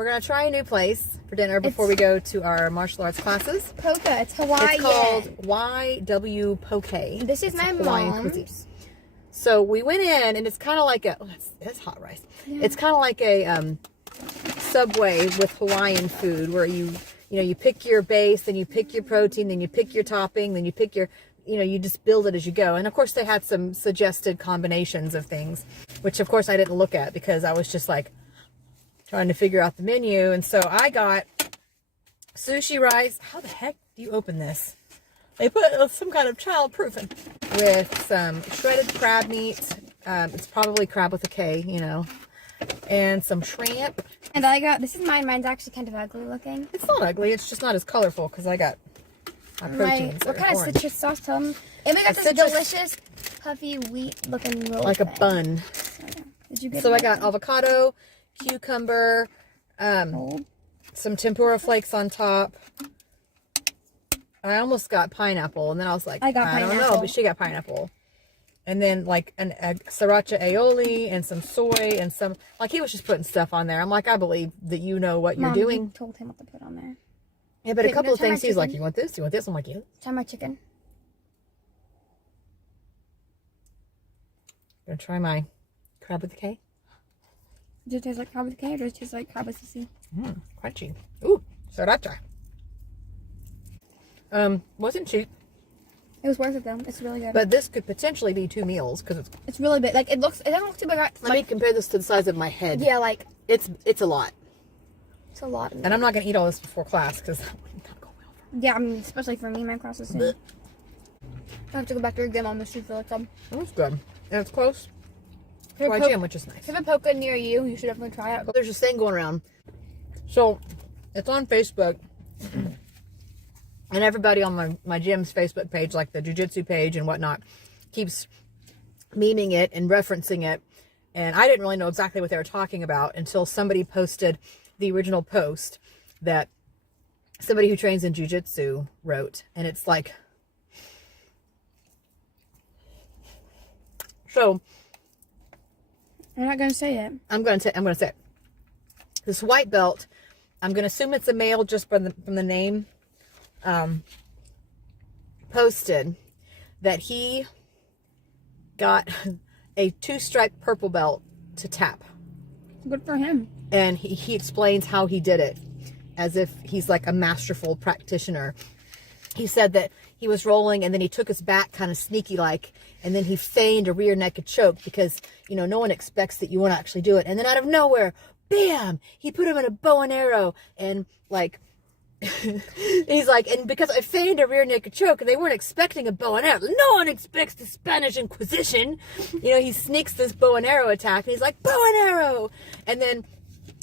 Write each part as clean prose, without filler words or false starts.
we're going to try a new place for dinner before we go to our martial arts classes. Poke. It's Hawaiian. It's called YW Poke. This is my mom's. So we went in, and it's kind of like a, that's hot rice. Yeah. It's kind of like a Subway with Hawaiian food, where you pick your base, then you pick your protein, then you pick your topping, then you pick your, you just build it as you go. And of course they had some suggested combinations of things, which of course I didn't look at because I was just like trying to figure out the menu. And so I got sushi rice. How the heck do you open this? They put some kind of child-proofing with some shredded crab meat. It's probably crab with a K, and some shrimp. And I got, this is mine. Mine's actually kind of ugly looking. It's not ugly. It's just not as colorful because I got my proteins. What kind of citrus sauce? Tell them. And we got this delicious, puffy wheat looking roll. Like a bun. Did you get So I got avocado, cucumber, some tempura flakes on top. I almost got pineapple, and then I was like, I don't know, but she got pineapple. And then like a sriracha aioli and some soy and some, like he was just putting stuff on there. I'm like, I believe that you know what you're doing. You told him what to put on there. Yeah, but a couple of things he's like, you want this? You want this? I'm like, yeah. Try my chicken. Gonna try my crab with a K. Does it taste like crab with a K, or does it taste like crab with a C? Crunchy. Ooh, sriracha. Wasn't cheap. It was worth it though. It's really good. But this could potentially be 2 meals because it's really big. Like it doesn't look too big. Let me compare this to the size of my head. Yeah, like it's a lot. It's a lot. And I'm not gonna eat all this before class because that would not go well for me. Yeah, I mean, especially for me, my class is soon. I have to go back to again on the street for like some. That's good, and it's close to my gym, which is nice. If you have a Poke near you, you should definitely try it. There's this thing going around. So it's on Facebook. And everybody on my gym's Facebook page, like the jiu-jitsu page and whatnot, keeps memeing it and referencing it. And I didn't really know exactly what they were talking about until somebody posted the original post that somebody who trains in jiu-jitsu wrote. And it's like, so I'm not going to say it. I'm going to say it. This white belt, I'm going to assume it's a male just from the name, posted that he got a 2-stripe purple belt to tap. Good for him. And he explains how he did it as if he's like a masterful practitioner. He said that he was rolling and then he took his back kind of sneaky like, and then he feigned a rear naked choke because, no one expects that you want to actually do it. And then out of nowhere, bam, he put him in a bow and arrow and like, he's like, and because I feigned a rear naked choke, and they weren't expecting a bow and arrow. No one expects the Spanish Inquisition. He sneaks this bow and arrow attack, and he's like, bow and arrow. And then,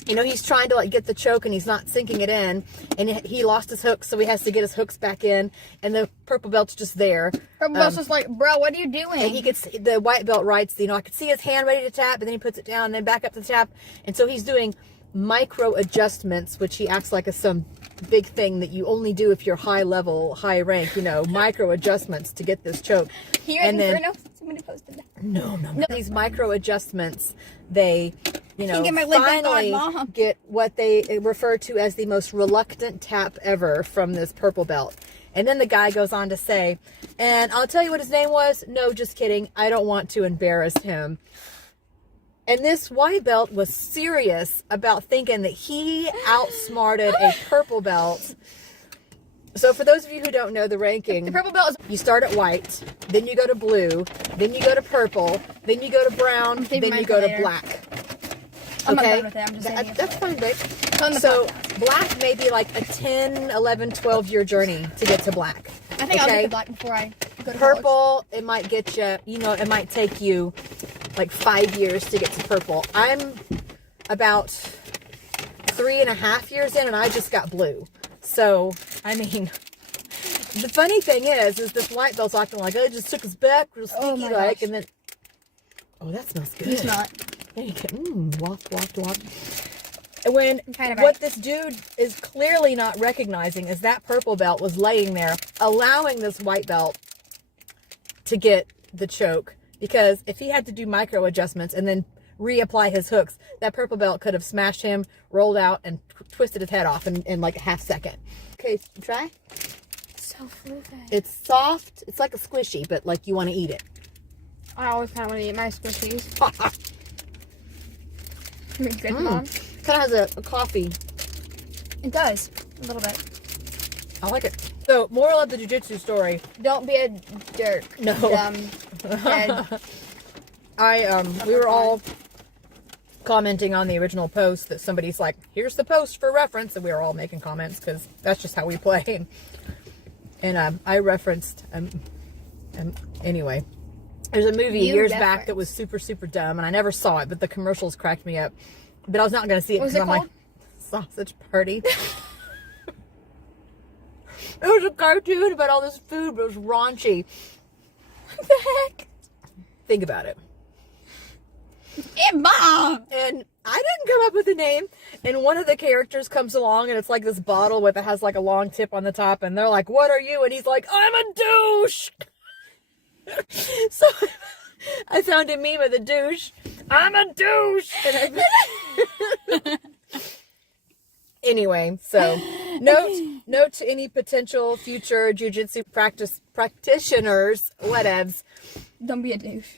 he's trying to like get the choke, and he's not sinking it in. And he lost his hooks, so he has to get his hooks back in. And the purple belt's just there. Purple belt's just like, bro, what are you doing? And he gets, the white belt writes, I could see his hand ready to tap, and then he puts it down, and then back up to the tap. And so he's doing micro adjustments, which he acts like is some big thing that you only do if you're high level, high rank, micro adjustments to get this choke. Here and then somebody posted that. No. These micro adjustments, they, finally get what they refer to as the most reluctant tap ever from this purple belt. And then the guy goes on to say, and I'll tell you what his name was. No, just kidding. I don't want to embarrass him. And this white belt was serious about thinking that he outsmarted a purple belt. So for those of you who don't know the ranking, the purple belt is, you start at white, then you go to blue, then you go to purple, then you go to brown, then you go to black. I'm not done with it. I'm just saying that's fine, babe. So black may be like a 10, 11, 12 year journey to get to black. I think I'll get to black before I go to purple. College. It might get you, it might take you like 5 years to get to purple. I'm about 3.5 years in, and I just got blue. So, I mean, the funny thing is this white belt's acting like, it just took us back real sneaky like, and then, that smells good. You smell it. There you go. Waft. And when what this dude is clearly not recognizing is that purple belt was laying there, allowing this white belt to get the choke. Because if he had to do micro adjustments and then reapply his hooks. That purple belt could have smashed him, rolled out, and twisted his head off in like a half second. Okay, try. So fluffy. It's soft. It's like a squishy, but like you want to eat it. I always kind of want to eat my squishies. Good, Mom. Kind of has a coffee. It does. A little bit. I like it. So, moral of the jujitsu story. Don't be a jerk. No. Dead. We were all commenting on the original post that somebody's like, here's the post for reference, and we were all making comments because that's just how we play. And I referenced, anyway, there's a movie years back that was super, super dumb, and I never saw it, but the commercials cracked me up. But I was not going to see it because I'm like, Sausage Party. It was a cartoon about all this food, but it was raunchy. What the heck? Think about it. Yeah, Mom! And I didn't come up with a name. And one of the characters comes along, and it's like this bottle with it has like a long tip on the top, and they're like, "What are you?" And he's like, "I'm a douche." So I found a meme of the douche. I'm a douche. And anyway, so note to any potential future jiu-jitsu practitioners, whatevs. Don't be a douche.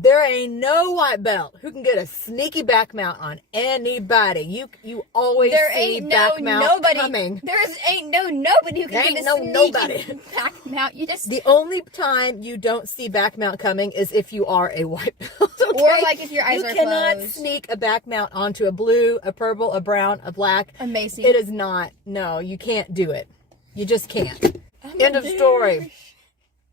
There ain't no white belt who can get a sneaky back mount on anybody. You always see back mount coming. Ain't nobody who can get a sneaky back mount. You just the only time you don't see back mount coming is if you are a white belt. Okay? Or like if your eyes are closed. You cannot sneak a back mount onto a blue, a purple, a brown, a black. A Maysie. It is not. No, you can't do it. You just can't. End of story.